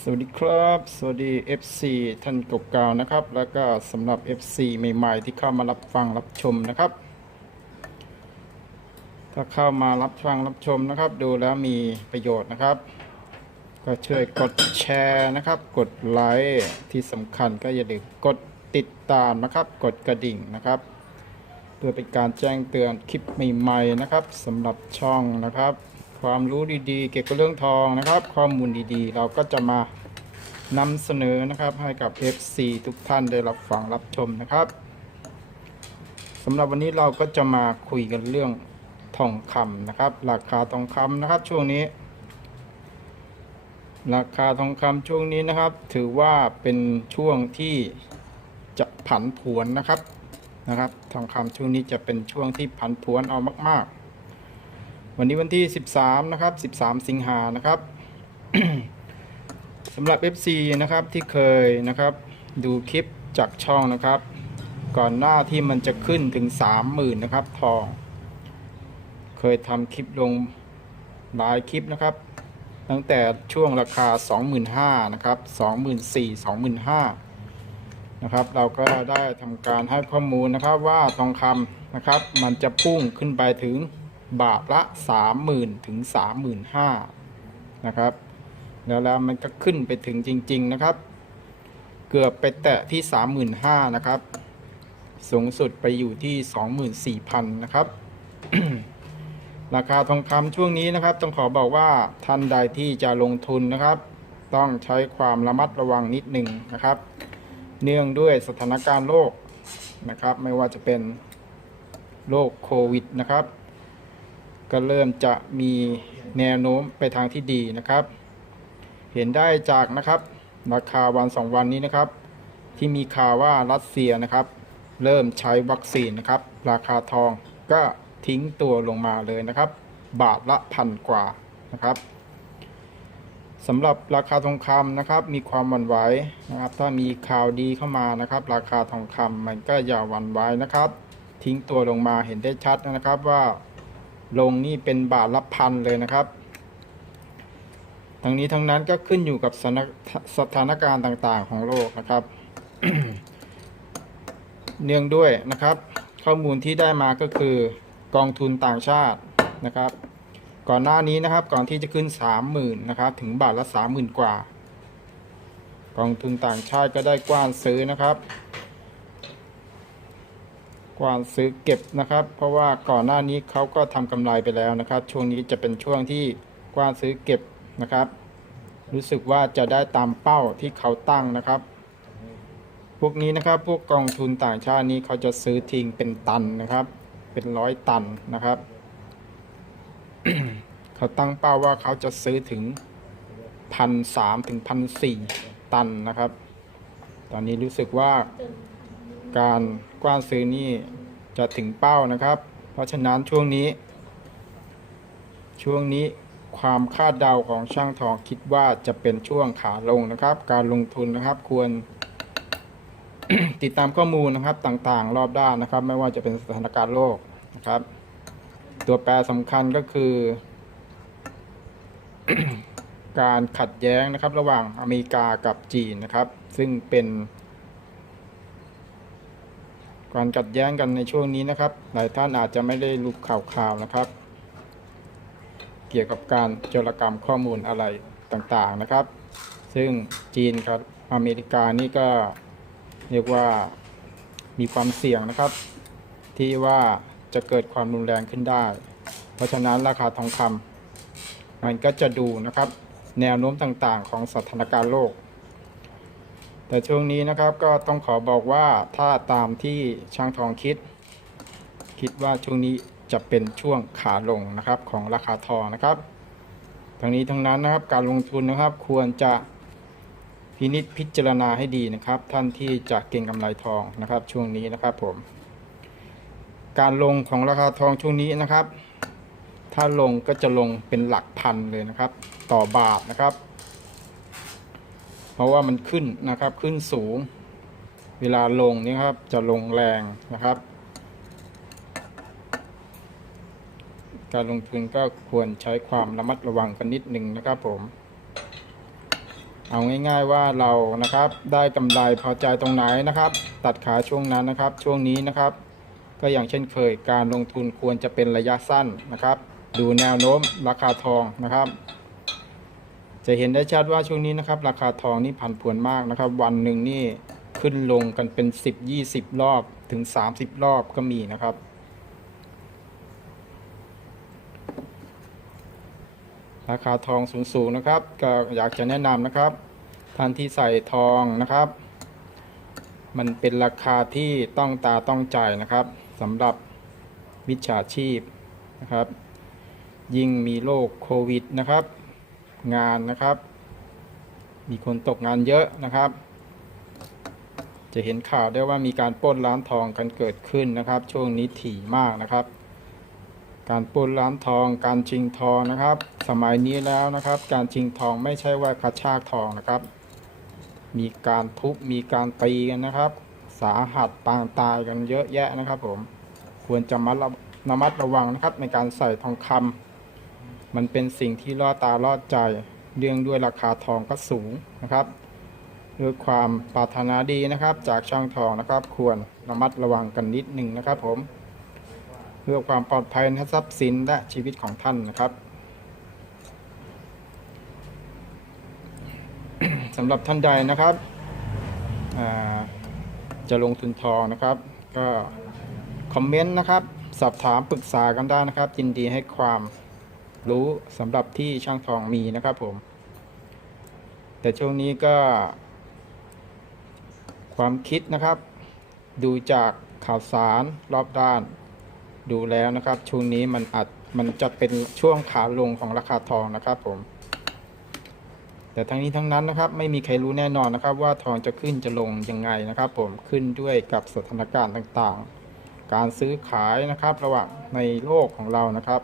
สวัสดีครับ สวัสดี FC ท่านเก่าๆนะครับ แล้วก็สำหรับ FC ใหม่ๆ ที่เข้ามารับฟังรับชมนะครับ ถ้าเข้ามารับฟังรับชมนะครับ ดูแล้วมีประโยชน์นะครับ ก็ช่วยกดแชร์นะครับ กดไลค์ที่สำคัญก็อย่าลืมกดติดตามนะครับ กดกระดิ่งนะครับ เพื่อเป็นการแจ้งเตือนคลิปใหม่ๆนะครับสำหรับช่องนะครับ ความรู้ดีๆ เกี่ยวกับเรื่องทองนะครับ ข้อมูลดีๆ เราก็จะมานำเสนอนะครับให้กับ FC ทุกท่านได้รับฟังรับชมนะครับสำหรับวันนี้เราก็จะมาคุยกันเรื่องทองคำนะครับ ราคาทองคำนะครับช่วงนี้ ราคาทองคำช่วงนี้นะครับ ถือว่าเป็นช่วงที่จะผันผวนนะครับนะครับ ทองคำช่วงนี้จะเป็นช่วงที่ผันผวนเอามาก ๆ วันนี้วันที่ 13 นะครับ 13 สิงหานะครับ สำหรับ FC นะครับที่เคยนะครับดูคลิปจากช่องนะครับ ก่อนหน้าที่มันจะขึ้นถึง 30,000นะครับทอง เคยทำคลิปลงหลายคลิปนะครับ ตั้งแต่ช่วงราคา 25,000นะครับ24,000 25,000นะครับ เราก็ได้ทำการให้ข้อมูลนะครับว่าทองคำนะครับ มันจะพุ่งขึ้นไปถึง บาทละ 30,000ถึง35,000นะครับแล้วแล้วมันก็ขึ้นไปถึงจริง ๆนะครับ เกือบไปแตะที่ 35,000นะครับ สูงสุดไปอยู่ที่ 24,000นะครับราคาทองคำช่วงนี้นะครับ ต้องขอบอกว่าท่านใดที่จะลงทุนนะครับ ต้องใช้ความระมัดระวังนิดหนึ่งนะครับ เนื่องด้วยสถานการณ์โลกนะครับ ไม่ว่าจะเป็นโรคโควิดนะครับ ก็เริ่มจะมีแนวโน้มไปทางที่ดีนะครับ เห็นได้จากนะครับ ราคาวันสองวันนี้นะครับ ที่มีข่าวว่ารัสเซียนะครับ เริ่มใช้วัคซีนนะครับ ราคาทองก็ทิ้งตัวลงมาเลยนะครับ บาทละพันกว่านะครับสำหรับราคาทองคำนะครับ มีความหวั่นไหวนะครับ ถ้ามีข่าวดีเข้ามานะครับ ราคาทองคำมันก็อย่าหวั่นไหวนะครับ ทิ้งตัวลงมาเห็นได้ชัดนะครับว่า ลงนี่เป็นบาทละพันเลยนะครับ ทั้งนี้ทั้งนั้นก็ขึ้นอยู่กับสถานการณ์ต่างๆของโลกนะครับ เนื่องด้วยนะครับ ข้อมูลที่ได้มาก็คือกองทุนต่างชาตินะครับ ก่อนหน้านี้นะครับก่อนที่จะขึ้น 30,000นะครับถึงบาทละ30,000 กว่า กองทุนต่างชาติก็ได้กว้านซื้อนะครับ วานซื้อเก็บนะครับ เพราะว่าก่อนหน้านี้เขาก็ทำกำไรไปแล้วนะครับ ช่วงนี้จะเป็นช่วงที่กวานซื้อเก็บนะครับ รู้สึกว่าจะได้ตามเป้าที่เขาตั้งนะครับ พวกนี้นะครับพวกกองทุนต่างชาตินี้เขาจะซื้อทิ้งเป็นตันนะครับ เป็นร้อยตันนะครับ เขาตั้งเป้าว่าเขาจะซื้อถึงพันสามถึงพันสี่ตันนะครับ ตอนนี้รู้สึกว่า การกว้านซื้อนี่จะถึงเป้านะครับ เพราะฉะนั้นช่วงนี้ ช่วงนี้ความคาดเดาของช่างทองคิดว่าจะเป็นช่วงขาลงนะครับ การลงทุนนะครับควร ติดตามข้อมูลนะครับต่างๆ รอบด้านนะครับ ไม่ว่าจะเป็นสถานการณ์โลกนะครับ ตัวแปรสำคัญก็คือ การขัดแย้งนะครับ ระหว่างอเมริกากับจีนนะครับ ซึ่งเป็น การขัดแย้งกันในช่วงนี้นะครับ หลายท่านอาจจะไม่ได้รู้ข่าวๆนะครับ เกี่ยวกับการโจรกรรมข้อมูลอะไรต่างๆนะครับ ซึ่งจีนกับอเมริกานี่ก็เรียกว่ามีความเสี่ยงนะครับ ที่ว่าจะเกิดความรุนแรงขึ้นได้ เพราะฉะนั้นราคาทองคำมันก็จะดูนะครับ แนวโน้มต่างๆ ของสถานการณ์โลก แต่ช่วงนี้นะครับก็ต้องขอบอกว่าถ้าตามที่ช่างทองคิด คิดว่าช่วงนี้จะเป็นช่วงขาลงนะครับของราคาทองนะครับ ทั้งนี้ทั้งนั้นนะครับการลงทุนนะครับควรจะพินิจพิจารณาให้ดีนะครับ ท่านที่จะเก็งกำไรทองนะครับ ช่วงนี้นะครับผม การลงของราคาทองช่วงนี้นะครับ ถ้าลงก็จะลงเป็นหลักพันเลยนะครับ ต่อบาทนะครับ เพราะว่ามันขึ้นนะครับขึ้นสูง เวลาลงนี่ครับจะลงแรงนะครับ การลงทุนก็ควรใช้ความระมัดระวังกันนิดหนึ่งนะครับผม เอาง่ายๆว่าเรานะครับได้กำไรพอใจตรงไหนนะครับ ตัดขาช่วงนั้นนะครับ ช่วงนี้นะครับ ก็อย่างเช่นเคย การลงทุนควรจะเป็นระยะสั้นนะครับ ดูแนวโน้มราคาทองนะครับ จะเห็นได้ชัดว่าช่วงนี้นะครับ ราคาทองนี่ผันผวนมากนะครับ วันหนึ่งนี่ขึ้นลงกันเป็น 10 20 รอบถึง 30 รอบก็มีนะครับ ราคาทองสูงๆนะครับ ก็อยากจะแนะนำนะครับท่านที่ใส่ทองนะครับ มันเป็นราคาที่ต้องตาต้องใจนะครับสำหรับวิชาชีพนะครับ ยิ่งมีโรคโควิดนะครับ งานนะครับ มีคนตกงานเยอะนะครับ จะเห็นข่าวได้ว่ามีการปล้นร้านทองกันเกิดขึ้นนะครับ ช่วงนี้ถี่มากนะครับ การปล้นร้านทอง การชิงทองนะครับ สมัยนี้แล้วนะครับ การชิงทองไม่ใช่ว่ากระชากทองนะครับ มีการทุบมีการตีกันนะครับ สาหัสปางตายกันเยอะแยะนะครับ ผมควรจะมัดระมัดระวังนะครับในการใส่ทองคำ มันเป็นสิ่งที่ล่อตาล่อใจเรื่องด้วยราคาทองก็สูงนะครับด้วยความปรารถนาดีนะครับ จากช่างทองนะครับ ควรระมัดระวังกันนิดหนึ่งนะครับ ผม เพื่อความปลอดภัยในทรัพย์สินและชีวิตของท่านนะครับสำหรับท่านใดนะครับจะลงทุนทองนะครับ ก็คอมเมนต์นะครับ สอบถามปรึกษากันได้นะครับ ยินดีให้ความ รู้สำหรับที่ช่างทองมีนะครับผม แต่ช่วงนี้ก็ ความคิดนะครับ ดูจากข่าวสารรอบด้าน ดูแล้วนะครับ ช่วงนี้มันอาจมันจะเป็นช่วงขาลงของราคาทองนะครับผม แต่ทั้งนี้ทั้งนั้นนะครับ ไม่มีใครรู้แน่นอนนะครับ ว่าทองจะขึ้นจะลงยังไงนะครับ ผมขึ้นด้วยกับสถานการณ์ต่างๆ การซื้อขายนะครับ ระหว่างในโลกของเรานะครับ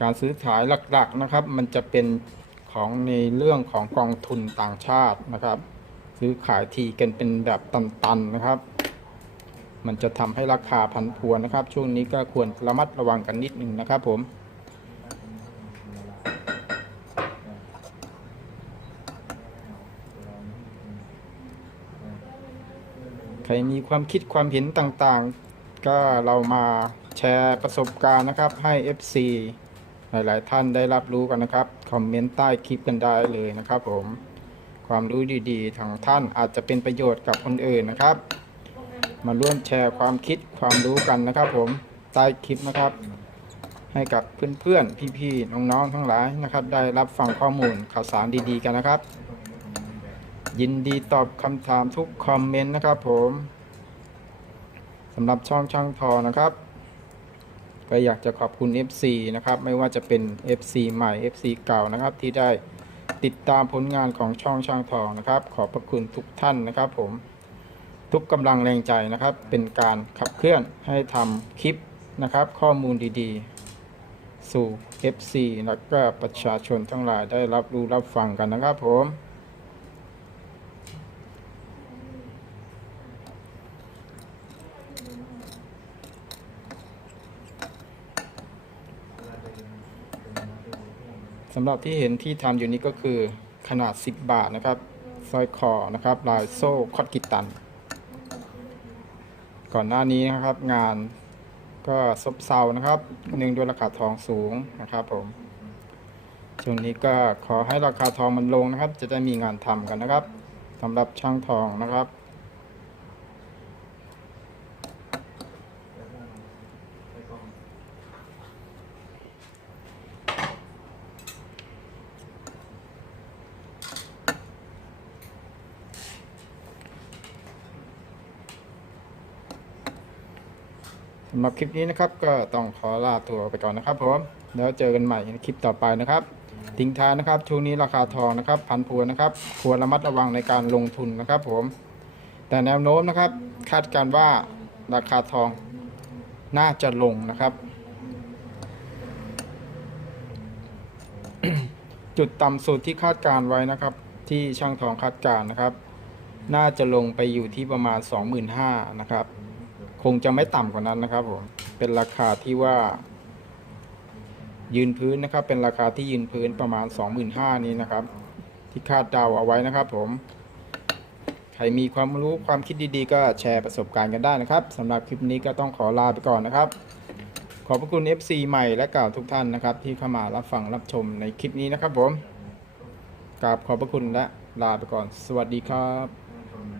การซื้อขายหลักๆนะครับ มันจะเป็นของในเรื่องของกองทุนต่างชาตินะครับ ซื้อขายทีกันเป็นแบบตันๆนะครับ มันจะทำให้ราคาผันผวนนะครับ ช่วงนี้ก็ควรระมัดระวังกันนิดหนึ่งนะครับผมใครมีความคิดความเห็นต่างๆ ก็เรามาแชร์ประสบการณ์นะครับให้ FC หลายๆ ท่านได้รับรู้กันนะครับ คอมเมนต์ใต้คลิปกันได้เลยนะครับผม ความรู้ดีๆทางท่านอาจจะเป็นประโยชน์กับคนอื่นนะครับ มาร่วมแชร์ความคิดความรู้กันนะครับผม ใต้คลิปนะครับ ให้กับเพื่อนๆ พี่ๆ น้องๆ ทั้งหลายนะครับ ได้รับฟังข้อมูลข่าวสารดีๆ กันนะครับ ยินดีตอบคำถามทุกคอมเมนต์นะครับผมสำหรับช่องช่างทอนะครับ ก็อยากจะขอบคุณ FC นะครับ ไม่ว่าจะเป็น FC ใหม่ FC เก่านะครับ ที่ได้ติดตามผลงานของช่องช่างทองนะครับ ขอบพระคุณทุกท่านนะครับผมทุกกำลังแรงใจนะครับ เป็นการขับเคลื่อนให้ทำคลิปนะครับ ข้อมูลดีๆ สู่ FC แล้วก็ประชาชนทั้งหลายได้รับรู้รับฟังกันนะครับผม สำหรับที่เห็นที่ทำอยู่นี้ก็คือขนาด 10 บาทนะครับสร้อยคอนะครับ ลายโซ่คอดกิตตัน ก่อนหน้านี้นะครับงานก็ซบเซานะครับเนื่งด้วยราคาทองสูงนะครับผมช่วงนี้ก็ขอให้ราคาทองมันลงนะครับ จะได้มีงานทำกันนะครับสำหรับช่างทองนะครับ สำหรับคลิปนี้นะครับก็ต้องขอลาตัวไปก่อนนะครับผมแล้วเจอกันใหม่ในคลิปต่อไปนะครับ ทิ้งท้ายนะครับช่วงนี้ราคาทองนะครับ พันพวนะครับ ควรระมัดระวังในการลงทุนนะครับผม แต่แนวโน้มนะครับ คาดการว่าราคาทองน่าจะลงนะครับ จุดต่ำสุดที่คาดการไว้นะครับ ที่ช่างทองคาดการนะครับ น่าจะลงไปอยู่ที่ประมาณ 25,000นะครับ คงจะไม่ต่ำกว่านั้นนะครับผมเป็นราคาที่ว่า ยืนพื้นนะครับ เป็นราคาที่ยืนพื้นประมาณ 25,000นี้นะครับ ที่คาดเดาเอาไว้นะครับ ผมใครมีความรู้ความคิดดีๆ ก็แชร์ประสบการณ์กันได้นะครับสำหรับคลิปนี้ก็ต้องขอลาไปก่อนนะครับ ขอบพระคุณ FC ใหม่และเก่าทุกท่านนะครับ ที่เข้ามารับฟังรับชมในคลิปนี้นะครับผมกราบขอบพระคุณและลาไปก่อน สวัสดีครับ